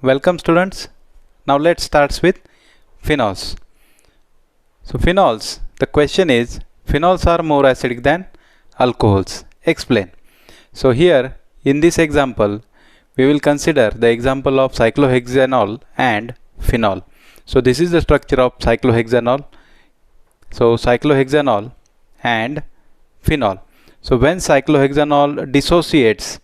Welcome students. Now let's start with phenols. So phenols, the question is, phenols are more acidic than alcohols. Explain. So here in this example, we will consider the example of cyclohexanol and phenol. So this is the structure of cyclohexanol. So cyclohexanol and phenol. So when cyclohexanol dissociates,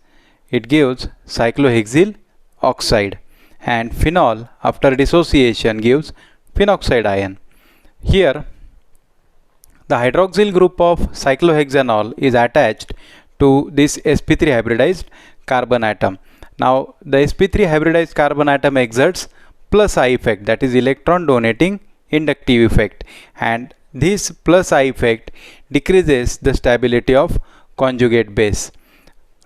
it gives cyclohexyl oxide, and phenol after dissociation gives phenoxide ion. Here the hydroxyl group of cyclohexanol is attached to this sp3 hybridized carbon atom. Now the sp3 hybridized carbon atom exerts plus I effect, that is electron donating inductive effect, and this plus I effect decreases the stability of conjugate base,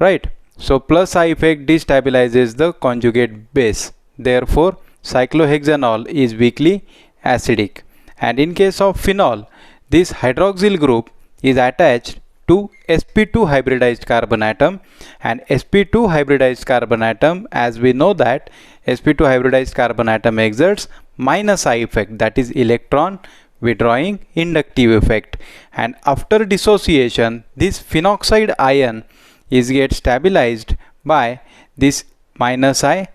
right? So plus I effect destabilizes the conjugate base. Therefore cyclohexanol is weakly acidic. And in case of phenol, this hydroxyl group is attached to sp2 hybridized carbon atom, and sp2 hybridized carbon atom, as we know that sp2 hybridized carbon atom exerts minus I effect, that is electron withdrawing inductive effect, and after dissociation this phenoxide ion is get stabilized by this minus I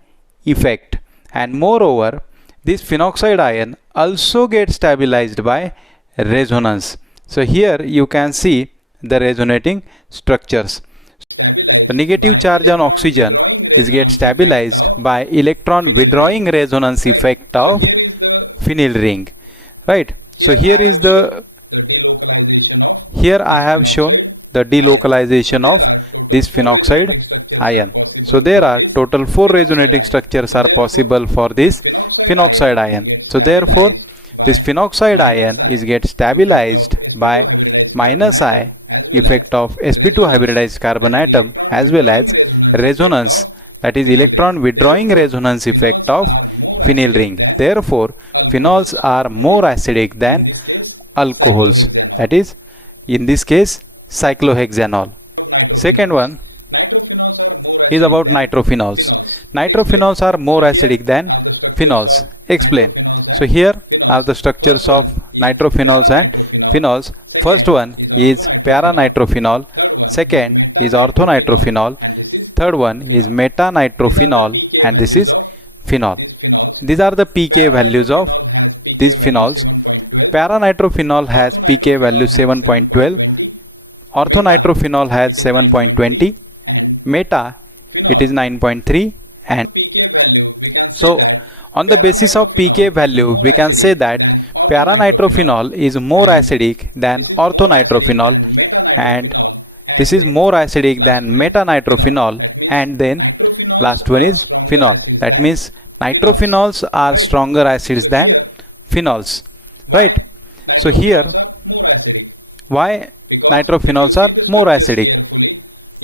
effect, and moreover this phenoxide ion also gets stabilized by resonance. So here you can see the resonating structures. The negative charge on oxygen is get stabilized by electron withdrawing resonance effect of phenyl ring, right? So here I have shown the delocalization of this phenoxide ion. So there are total 4 resonating structures are possible for this phenoxide ion. So therefore this phenoxide ion is get stabilized by minus I effect of sp2 hybridized carbon atom as well as resonance, that is electron withdrawing resonance effect of phenyl ring. Therefore phenols are more acidic than alcohols, that is in this case cyclohexanol. Second one is about nitrophenols. Nitrophenols are more acidic than phenols. Explain. So here are the structures of nitrophenols and phenols. First one is para-nitrophenol, second is orthonitrophenol, third one is meta-nitrophenol, and this is phenol. These are the pK values of these phenols. Para-nitrophenol has pK value 7.12, orthonitrophenol has 7.20, meta it is 9.3, and so on the basis of pK value we can say that para-nitrophenol is more acidic than orthonitrophenol, and this is more acidic than meta-nitrophenol, and then last one is phenol. That means nitrophenols are stronger acids than phenols, right? So here why nitrophenols are more acidic?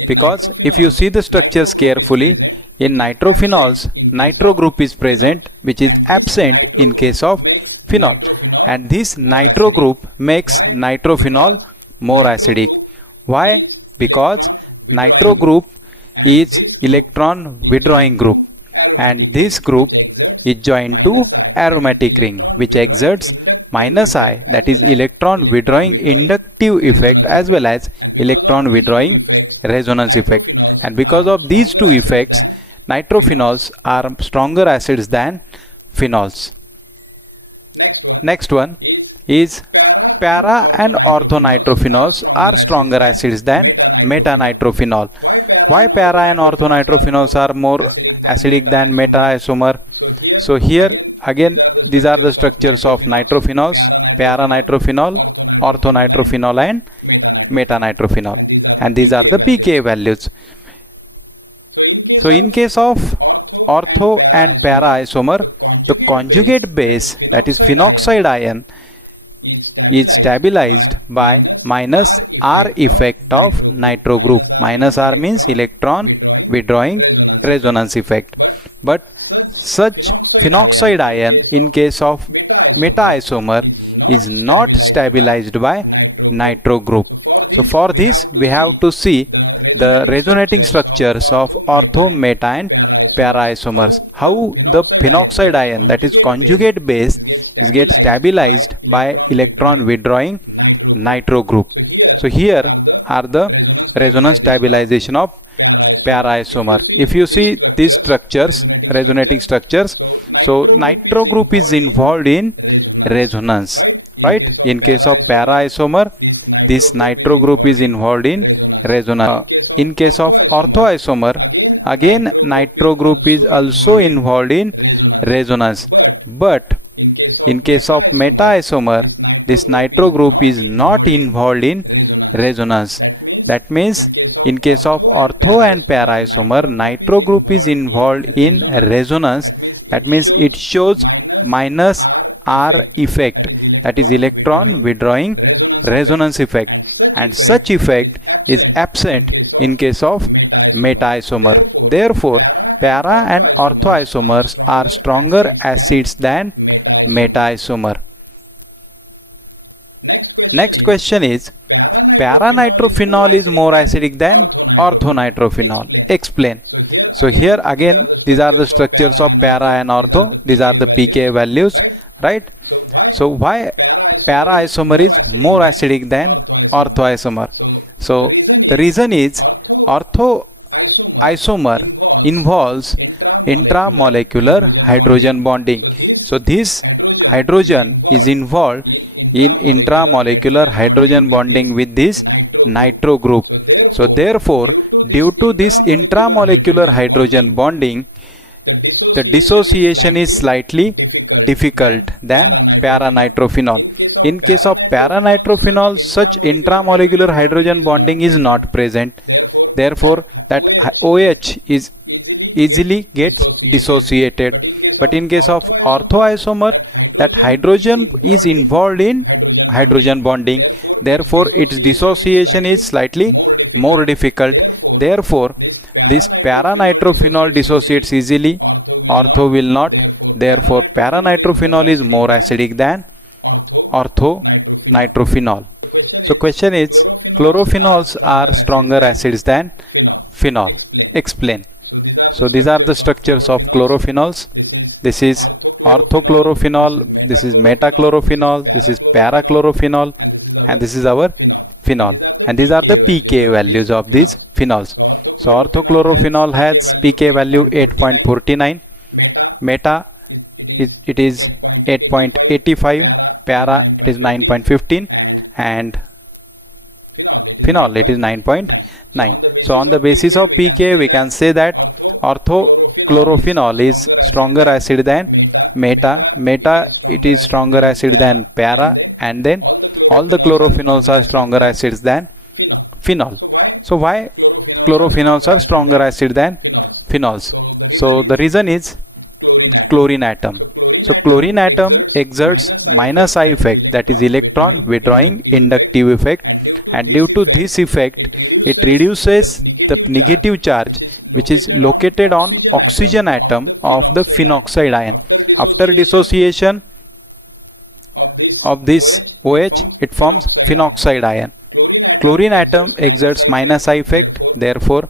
Because if you see the structures carefully, in nitrophenols nitro group is present which is absent in case of phenol, and this nitro group makes nitrophenol more acidic. Why? Because nitro group is electron withdrawing group, and this group is joined to aromatic ring which exerts minus I, that is electron withdrawing inductive effect as well as electron withdrawing resonance effect, and because of these two effects nitrophenols are stronger acids than phenols. Next one is para and orthonitrophenols are stronger acids than meta-nitrophenol. Why para and orthonitrophenols are more acidic than meta-isomer? So here again these are the structures of nitrophenols: para-nitrophenol, orthonitrophenol and meta-nitrophenol, and these are the pK values. So in case of ortho and para isomer, the conjugate base, that is phenoxide ion, is stabilized by minus R effect of nitro group. Minus R means electron withdrawing resonance effect. But such phenoxide ion in case of meta isomer is not stabilized by nitro group. So for this we have to see the resonating structures of ortho, meta and para isomers. How the phenoxide ion, that is conjugate base, is get stabilized by electron withdrawing nitro group. So here are the resonance stabilization of para isomer. If you see these structures, resonating structures, so nitro group is involved in resonance, right? In case of para isomer, this nitro group is involved in resonance. In case of ortho isomer, again nitro group is also involved in resonance, but in case of meta isomer, this nitro group is not involved in resonance. That means in case of ortho and para isomer, nitro group is involved in resonance. That means it shows minus R effect, that is electron withdrawing resonance effect, and such effect is absent in case of meta isomer. Therefore, para and ortho isomers are stronger acids than meta isomer. Next question is, para nitrophenol is more acidic than ortho nitrophenol. Explain. So here again these are the structures of para and ortho. These are the pK values, right? So why para isomer is more acidic than ortho isomer? So the reason is ortho isomer involves intramolecular hydrogen bonding. So this hydrogen is involved in intramolecular hydrogen bonding with this nitro group. So therefore, due to this intramolecular hydrogen bonding, the dissociation is slightly difficult than para-nitrophenol. In case of para-nitrophenol, such intramolecular hydrogen bonding is not present. Therefore, that OH is easily gets dissociated. But in case of orthoisomer, that hydrogen is involved in hydrogen bonding. Therefore, its dissociation is slightly more difficult. Therefore, this para-nitrophenol dissociates easily, ortho will not. Therefore, para-nitrophenol is more acidic than ortho-nitrophenol. So question is, chlorophenols are stronger acids than phenol. Explain. So these are the structures of chlorophenols. This is orthochlorophenol, this is metachlorophenol, this is parachlorophenol, and this is our phenol. And these are the pK values of these phenols. So orthochlorophenol has pK value 8.49, meta it is 8.85, para it is 9.15, and phenol it is 9.9. So on the basis of pK we can say that orthochlorophenol is stronger acid than meta it is stronger acid than para, and then all the chlorophenols are stronger acids than phenol. So why chlorophenols are stronger acid than phenols? So the reason is chlorine atom. So chlorine atom exerts minus I effect, that is electron withdrawing inductive effect, and due to this effect it reduces the negative charge which is located on oxygen atom of the phenoxide ion. After dissociation of this OH, it forms phenoxide ion. Chlorine atom exerts minus I effect, therefore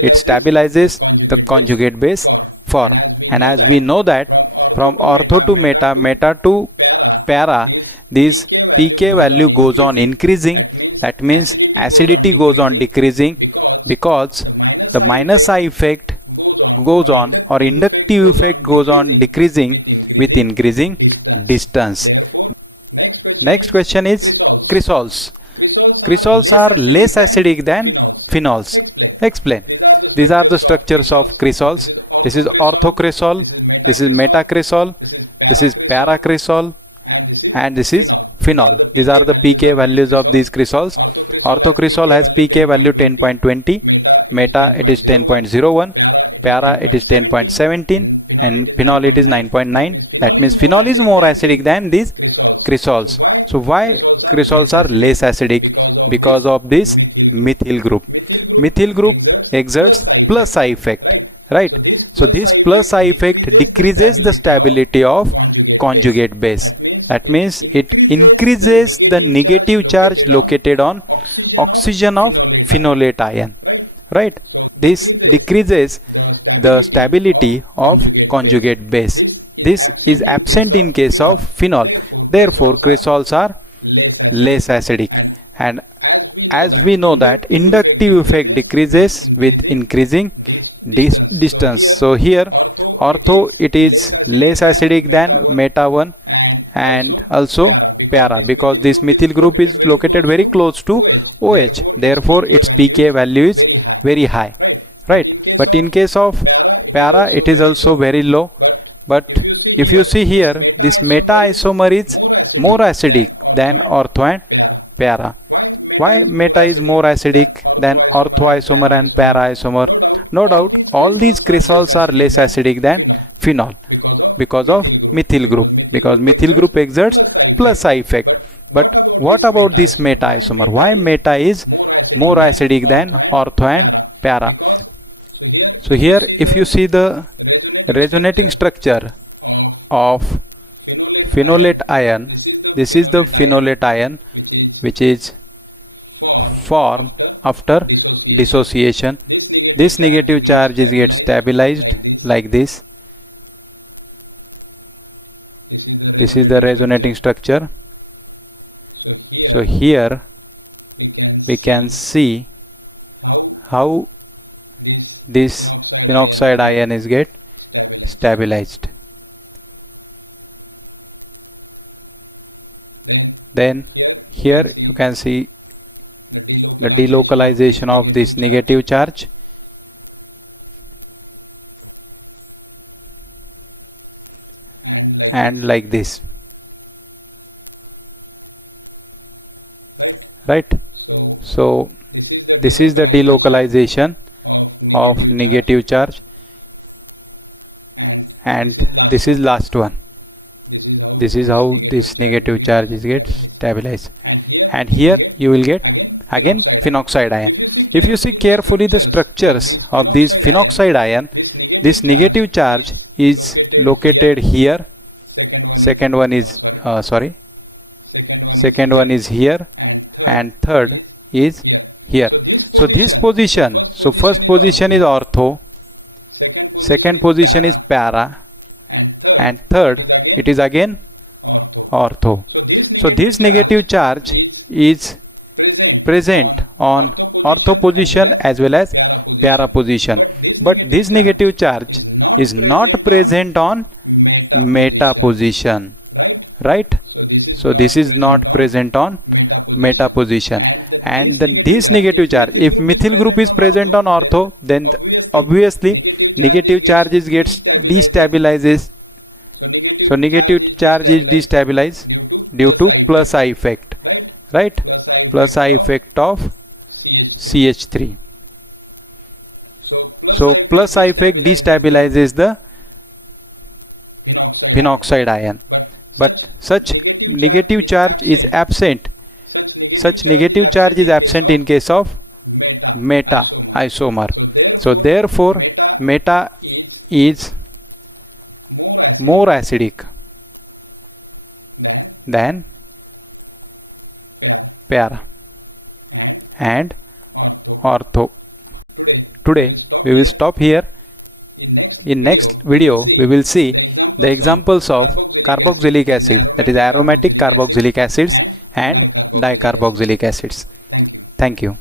it stabilizes the conjugate base form. And as we know that from ortho to meta, meta to para, this pK value goes on increasing. That means acidity goes on decreasing, because the minus I effect goes on, or inductive effect goes on decreasing with increasing distance. Next question is cresols. Cresols are less acidic than phenols. Explain. These are the structures of cresols. This is orthocresol, this is metacresol, this is paracresol, and this is phenol. These are the pK values of these cresols. Orthocresol has pK value 10.20, meta it is 10.01, para it is 10.17, and phenol it is 9.9. That means phenol is more acidic than these cresols. So why cresols are less acidic? Because of this methyl group. Methyl group exerts plus I effect, right? So this plus I effect decreases the stability of conjugate base. That means it increases the negative charge located on oxygen of phenolate ion, right? This decreases the stability of conjugate base. This is absent in case of phenol. Therefore, cresols are less acidic. And as we know that inductive effect decreases with increasing distance. So here ortho it is less acidic than meta 1 and also para, because this methyl group is located very close to OH. Therefore, its pK value is very high, right? But in case of para, it is also very low. But if you see here, this meta isomer is more acidic than ortho and para. Why meta is more acidic than ortho isomer and para isomer? No doubt all these cresols are less acidic than phenol because of methyl group, because methyl group exerts plus I effect. But what about this meta isomer? Why meta is more acidic than ortho and para? So here if you see the resonating structure of phenolate ion, this is the phenolate ion which is formed after dissociation. This negative charge is get stabilized like this. This is the resonating structure. So here we can see how this phenoxide ion is get stabilized. Then here you can see the delocalization of this negative charge. And like this, right? So this is the delocalization of negative charge, and this is last one. This is how this negative charge is get stabilized, and here you will get again phenoxide ion. If you see carefully the structures of this phenoxide ion, this negative charge is located here. Second one is here, and third is here. So this position, so first position is ortho, second position is para, and third it is again ortho. So this negative charge is present on ortho position as well as para position, but this negative charge is not present on meta position, right? So this is not present on meta position, and then this negative charge, if methyl group is present on ortho, then obviously negative charge gets destabilizes. So negative charge is destabilized due to plus I effect, right? Plus I effect of CH3. So plus I effect destabilizes the phenoxide ion, but such negative charge is absent. Such negative charge is absent in case of meta isomer. So therefore meta is more acidic than para and ortho. Today we will stop here. In next video we will see the examples of carboxylic acid, that is aromatic carboxylic acids and dicarboxylic acids. Thank you.